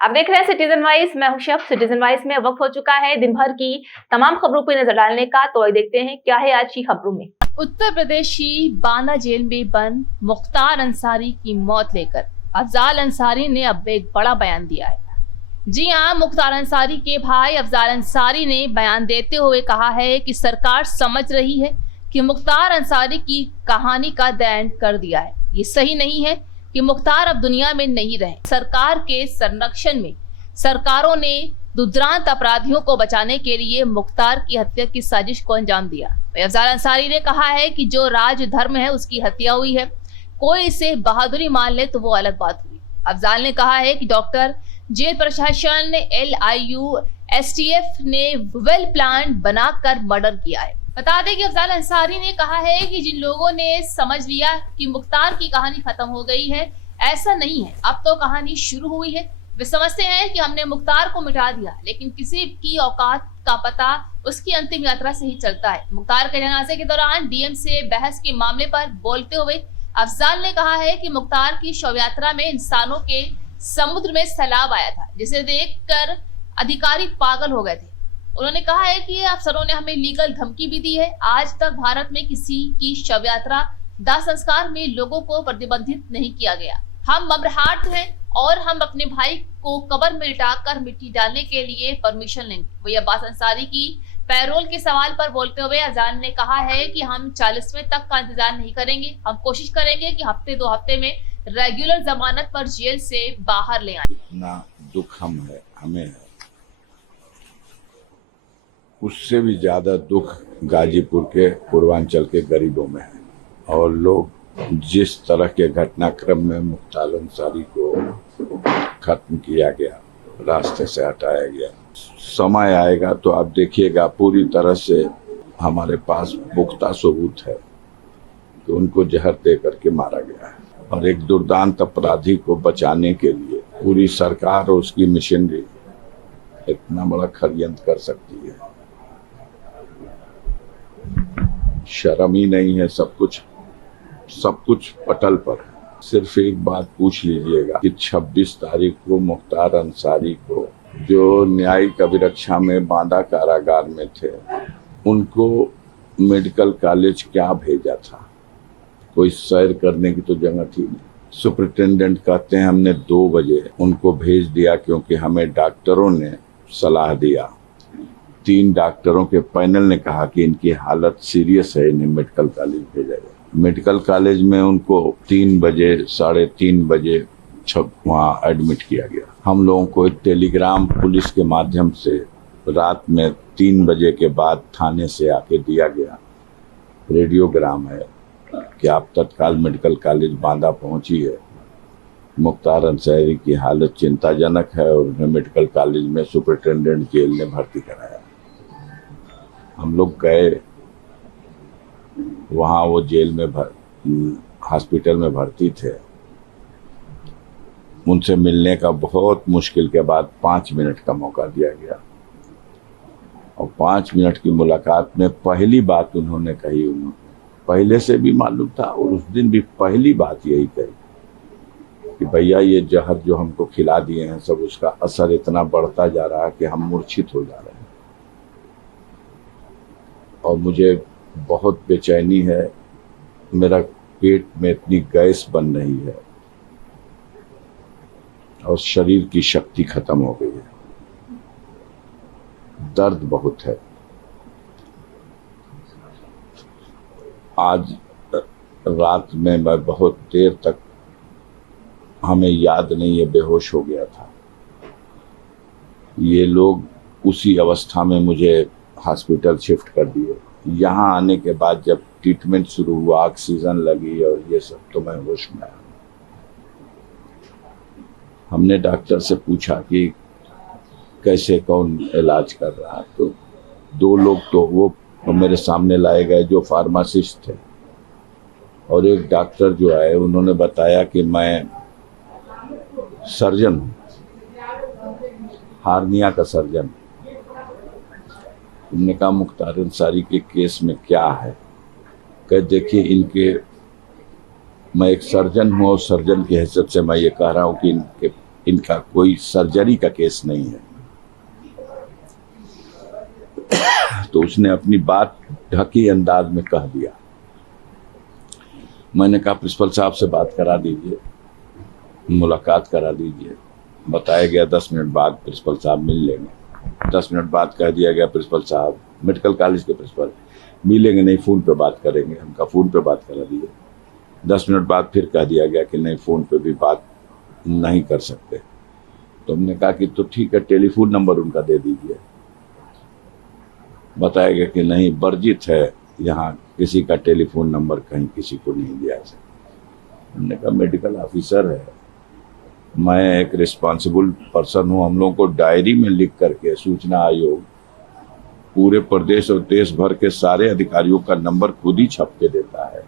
आप देख रहे हैं सिटीजन वाइज। मैं हूं शफ। सिटीजन वाइज में वक्त हो चुका है दिन भर की तमाम खबरों पर नजर डालने का। तो आइए देखते हैं क्या है आज की खबरों में। उत्तर प्रदेश की बांदा जेल में बंद मुख्तार अंसारी की मौत लेकर अफजाल अंसारी ने अब एक बड़ा बयान दिया है। जी हां, मुख्तार अंसारी के भाई अफजाल अंसारी ने बयान देते हुए कहा है कि सरकार समझ रही है कि मुख्तार अंसारी की कहानी का द एंड कर दिया है। ये सही नहीं है कि मुख्तार अब दुनिया में नहीं रहे। सरकार के संरक्षण में सरकारों ने दुर्दांत अपराधियों को बचाने के लिए मुख्तार की हत्या की साजिश को अंजाम दिया। अफजाल अंसारी ने कहा है कि जो राज धर्म है उसकी हत्या हुई है, कोई इसे बहादुरी मान ले तो वो अलग बात हुई। अफजाल ने कहा है कि डॉक्टर, जेल प्रशासन, LIU, STF ने वेल प्लान बनाकर मर्डर किया है। बता दें कि अफजाल अंसारी ने कहा है कि जिन लोगों ने समझ लिया कि मुख्तार की कहानी खत्म हो गई है, ऐसा नहीं है, अब तो कहानी शुरू हुई है। वे समझते हैं कि हमने मुख्तार को मिटा दिया, लेकिन किसी की औकात का पता उसकी अंतिम यात्रा से ही चलता है। मुख्तार के जनाजे के दौरान DM से बहस के मामले पर बोलते हुए अफजाल ने कहा है कि मुख्तार की शव यात्रा में इंसानों के समुद्र में सैलाब आया था, जिसे देखकर अधिकारी पागल हो गए थे। उन्होंने कहा है कि अफसरों ने हमें लीगल धमकी भी दी है। आज तक भारत में किसी की शव यात्रा, दाह संस्कार में लोगों को प्रतिबंधित नहीं किया गया। हम ममरहाट हैं और हम अपने भाई को कब्र में लिटाकर मिट्टी डालने के लिए परमिशन लेंगे। वही अब्बास अंसारी की पैरोल के सवाल पर बोलते हुए अजान ने कहा है कि हम 40वें तक का इंतजार नहीं करेंगे। हम कोशिश करेंगे कि हफ्ते 2 हफ्ते में रेगुलर जमानत पर जेल से बाहर ले आए। इतना दुख हमें है, उससे भी ज्यादा दुख गाजीपुर के पूर्वांचल के गरीबों में है। और लोग जिस तरह के घटनाक्रम में मुख्तार अंसारी को खत्म किया गया, रास्ते से हटाया गया, समय आएगा तो आप देखिएगा पूरी तरह से हमारे पास पुख्ता सबूत है कि उनको जहर दे करके मारा गया है। और एक दुर्दांत अपराधी को बचाने के लिए पूरी सरकार और उसकी मशीनरी इतना बड़ा षड्यंत्र कर सकती है, शर्म ही नहीं है। सब कुछ पटल पर है। सिर्फ एक बात पूछ लीजिएगा कि 26 तारीख को मुख्तार अंसारी को, जो न्यायिक अभिरक्षा में बांदा कारागार में थे, उनको मेडिकल कॉलेज क्या भेजा था? कोई सैर करने की तो जगह थी नहीं। सुपरिटेंडेंट कहते हैं हमने 2 बजे उनको भेज दिया क्योंकि हमें डॉक्टरों ने सलाह दिया। 3 डॉक्टरों के पैनल ने कहा कि इनकी हालत सीरियस है, इन्हें मेडिकल कॉलेज भेजा गया। मेडिकल कॉलेज में उनको 3 बजे, 3:30 बजे वहाँ एडमिट किया गया। हम लोगों को एक टेलीग्राम पुलिस के माध्यम से रात में 3 बजे के बाद थाने से आके दिया गया, रेडियोग्राम है कि आप तत्काल मेडिकल कॉलेज बांदा पहुंची है। मुख्तार अंसारी की हालत चिंताजनक है और उन्हें मेडिकल कॉलेज में सुपरिटेंडेंट जेल ने भर्ती कराया। हम लोग गए वहाँ, वो जेल में हॉस्पिटल में भर्ती थे। उनसे मिलने का बहुत मुश्किल के बाद 5 मिनट का मौका दिया गया और 5 मिनट की मुलाकात में पहली बात उन्होंने कही, उन्होंने पहले से भी मालूम था और उस दिन भी पहली बात यही कही कि भैया ये जहर जो हमको खिला दिए हैं सब, उसका असर इतना बढ़ता जा रहा है कि हम मूर्छित हो जा रहे हैं और मुझे बहुत बेचैनी है, मेरा पेट में इतनी गैस बन रही है और शरीर की शक्ति खत्म हो गई है, दर्द बहुत है। आज रात में मैं बहुत देर तक, हमें याद नहीं है, बेहोश हो गया था। ये लोग उसी अवस्था में मुझे हॉस्पिटल शिफ्ट कर दिए। यहाँ आने के बाद जब ट्रीटमेंट शुरू हुआ, ऑक्सीजन लगी और ये सब, तो मैं होश में आया। हमने डॉक्टर से पूछा कि कैसे, कौन इलाज कर रहा है, तो 2 लोग तो वो मेरे सामने लाए गए जो फार्मासिस्ट थे और एक डॉक्टर जो आए, उन्होंने बताया कि मैं सर्जन हूँ, हार्निया का सर्जन। उन्होंने कहा मुख्तार अंसारी के केस में क्या है? कह देखिए, इनके, मैं एक सर्जन हूँ और सर्जन की हैसियत से मैं ये कह रहा हूँ कि इनके इनका कोई सर्जरी का केस नहीं है। तो उसने अपनी बात ढकी अंदाज में कह दिया। मैंने कहा प्रिंसिपल साहब से बात करा दीजिए, मुलाकात करा दीजिए। बताया गया 10 मिनट बाद प्रिंसिपल साहब मिल लेंगे। 10 मिनट बाद कह दिया गया प्रिंसिपल साहब, मेडिकल कॉलेज के प्रिंसिपल, मिलेंगे नहीं, फ़ोन पे बात करेंगे। हमका फ़ोन पे बात करा दिए। 10 मिनट बाद फिर कह दिया गया कि नहीं, फ़ोन पे भी बात नहीं कर सकते। तो हमने कहा कि तो ठीक है, टेलीफोन नंबर उनका दे दीजिए। बताया गया कि नहीं, वर्जित है, यहाँ किसी का टेलीफोन नंबर कहीं किसी को नहीं दिया सकता। हमने कहा मेडिकल ऑफिसर है, मैं एक रिस्पॉन्सिबल पर्सन हूँ। हम लोगों को डायरी में लिख करके सूचना आयोग पूरे प्रदेश और देश भर के सारे अधिकारियों का नंबर खुद ही छप के देता है।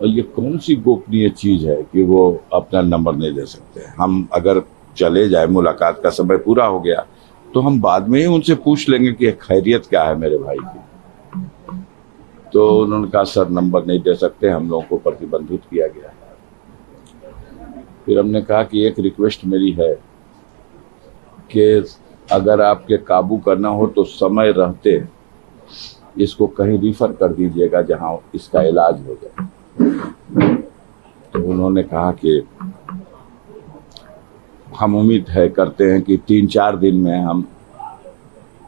और ये कौन सी गोपनीय चीज है कि वो अपना नंबर नहीं दे सकते। हम अगर चले जाए, मुलाकात का समय पूरा हो गया, तो हम बाद में ही उनसे पूछ लेंगे कि खैरियत क्या है मेरे भाई की। तो उन्होंने कहा सर नंबर नहीं दे सकते, हम लोगों को प्रतिबंधित किया गया है। फिर हमने कहा कि एक रिक्वेस्ट मेरी है कि अगर आपके काबू करना हो तो समय रहते इसको कहीं रिफर कर दीजिएगा जहां इसका इलाज हो जाए। तो उन्होंने कहा कि हम उम्मीद है करते हैं कि 3-4 दिन में हम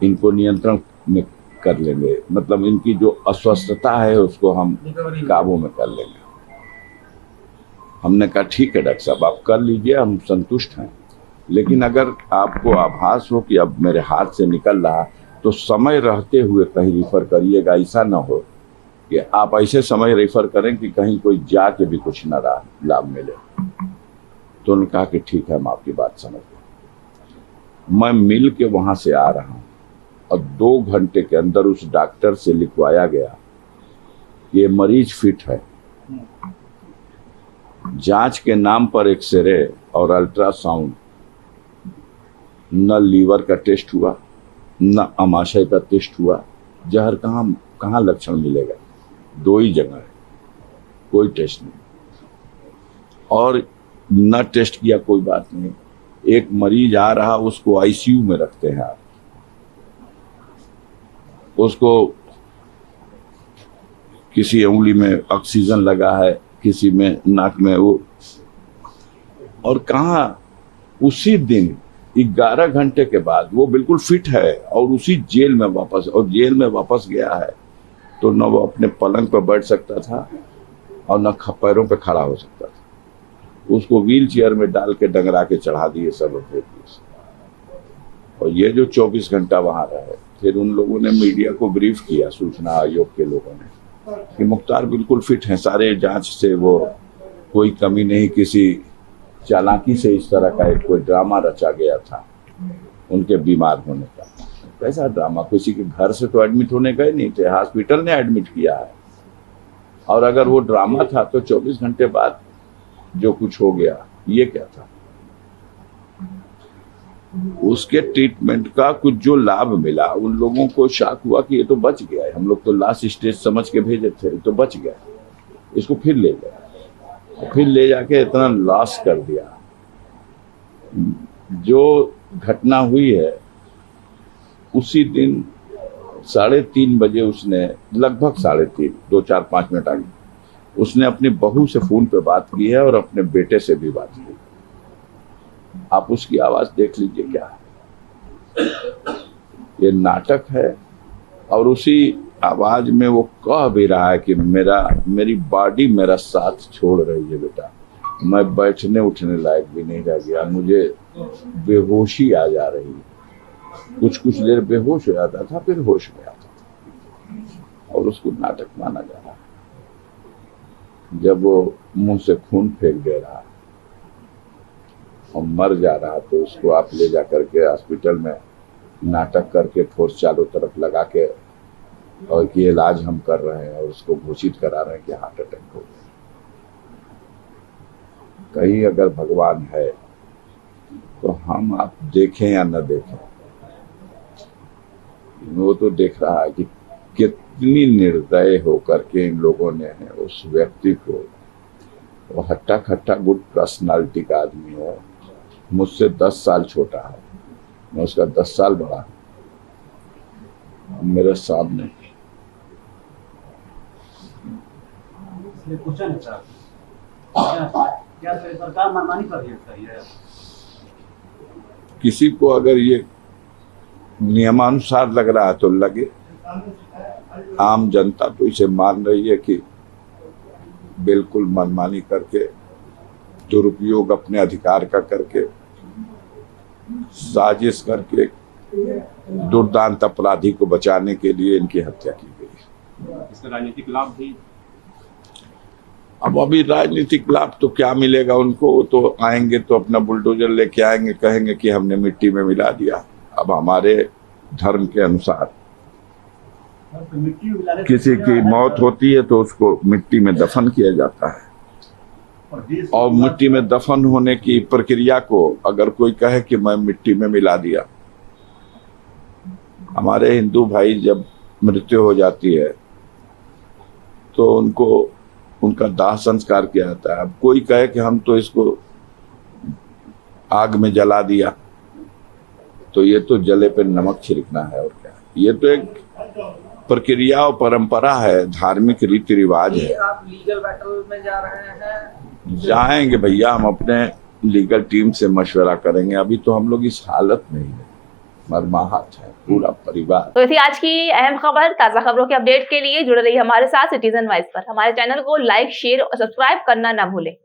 इनको नियंत्रण में कर लेंगे, मतलब इनकी जो अस्वस्थता है उसको हम काबू में कर लेंगे। हमने कहा ठीक है डॉक्टर साहब, आप कर लीजिए, हम संतुष्ट हैं। लेकिन अगर आपको आभास हो कि अब मेरे हाथ से निकल रहा, तो समय रहते हुए कहीं रिफर करिएगा। ऐसा ना हो कि आप ऐसे समय रेफर करें कि कहीं कोई जाके भी कुछ न लाभ मिले। तो उन्होंने कहा कि ठीक है, हम आपकी बात समझ गए। मैं मिल के वहां से आ रहा हूं और 2 घंटे के अंदर उस डॉक्टर से लिखवाया गया ये मरीज फिट है। जांच के नाम पर एक्सरे और अल्ट्रासाउंड, न लीवर का टेस्ट हुआ, न अमाशय का टेस्ट हुआ। जहर कहाँ लक्षण मिलेगा? 2 ही जगह है, कोई टेस्ट नहीं। और न टेस्ट किया कोई बात नहीं, एक मरीज आ रहा उसको आईसीयू में रखते हैं आप, उसको किसी उंगली में ऑक्सीजन लगा है, किसी में नाक में वो, और कहाँ उसी दिन 11 घंटे के बाद वो बिल्कुल फिट है और उसी जेल में वापस गया है। तो न वो अपने पलंग पर बैठ सकता था और न पैरों पे खड़ा हो सकता था। उसको व्हील चेयर में डाल के डंगरा के चढ़ा दिए सब अपने पुलिस। और ये जो 24 घंटा वहां रहे, फिर उन लोगों ने मीडिया को ब्रीफ किया, सूचना आयोग के लोगों ने, कि मुख्तार बिल्कुल फिट हैं, सारे जांच से वो कोई कमी नहीं, किसी चालाकी से इस तरह का एक कोई ड्रामा रचा गया था उनके बीमार होने का। कैसा ड्रामा? किसी के घर से तो एडमिट होने गए नहीं थे, हॉस्पिटल ने एडमिट किया है। और अगर वो ड्रामा था तो 24 घंटे बाद जो कुछ हो गया, ये क्या था? उसके ट्रीटमेंट का कुछ जो लाभ मिला, उन लोगों को शॉक हुआ कि ये तो बच गया है, हम लोग तो लास्ट स्टेज समझ के भेजे थे, तो बच गया, इसको फिर ले गया, फिर ले जाके इतना लॉस कर दिया। जो घटना हुई है उसी दिन 3:30 बजे उसने, लगभग 3:30, 2-4-5 मिनट आगे, उसने अपनी बहू से फोन पे बात की है और अपने बेटे से भी बात की। आप उसकी आवाज देख लीजिए क्या है। ये नाटक है। और उसी आवाज में वो कह भी रहा है कि मेरी बॉडी मेरा साथ छोड़ रही है बेटा, मैं बैठने उठने लायक भी नहीं रह गया, मुझे बेहोशी आ जा रही है। कुछ देर बेहोश हो जाता था, फिर होश में आता था, और उसको नाटक माना जा रहा है। जब वो मुंह से खून फेंक दे रहा और मर जा रहा, तो उसको आप ले जा करके हॉस्पिटल में नाटक करके ठोस चारों तरफ लगा के और कि इलाज हम कर रहे हैं, और उसको घोषित करा रहे हैं कि हार्ट अटैक हो गया। कहीं अगर भगवान है तो हम आप देखें या न देखें, वो तो देख रहा है कि कितनी निर्दय होकर के इन लोगों ने उस व्यक्ति को, वो हट्टा खट्टा गुड पर्सनालिटी का आदमी हो, मुझसे 10 साल छोटा है, मैं उसका 10 साल बड़ा हूं। मेरे सामने क्वेश्चन है सर, क्या सरकार मनमानी कर रही है सर? ये किसी को अगर ये नियमानुसार लग रहा है तो लगे, आम जनता तो इसे मान रही है कि बिल्कुल मनमानी करके, दुरुपयोग अपने अधिकार का करके, साजिश करके दुर्दांत अपराधी को बचाने के लिए इनकी हत्या की गई। इसका राजनीतिक लाभ भी, अब अभी राजनीतिक लाभ तो क्या मिलेगा उनको, वो तो आएंगे तो अपना बुलडोजर लेके आएंगे, कहेंगे कि हमने मिट्टी में मिला दिया। अब हमारे धर्म के अनुसार मिट्टी मिलाने किसी की मौत होती है तो उसको मिट्टी में दफन किया जाता है, और मिट्टी में दफन होने की प्रक्रिया को अगर कोई कहे कि मैं मिट्टी में मिला दिया, हमारे हिंदू भाई जब मृत्यु हो जाती है तो उनको उनका दाह संस्कार किया जाता है। अब कोई कहे कि हम तो इसको आग में जला दिया, तो ये तो जले पे नमक छिड़कना है और क्या। ये तो एक प्रक्रिया और परंपरा है, धार्मिक रीति रिवाज है। आप लीगल बैटल में जा रहे हैं? जाएंगे भैया, हम अपने लीगल टीम से मशवरा करेंगे। अभी तो हम लोग इस हालत में ही है, मर्माहत है पूरा परिवार। तो थी आज की अहम खबर। ताजा खबरों के अपडेट के लिए जुड़े रहिए हमारे साथ सिटीजन वॉइस पर। हमारे चैनल को लाइक, शेयर और सब्सक्राइब करना ना भूलें।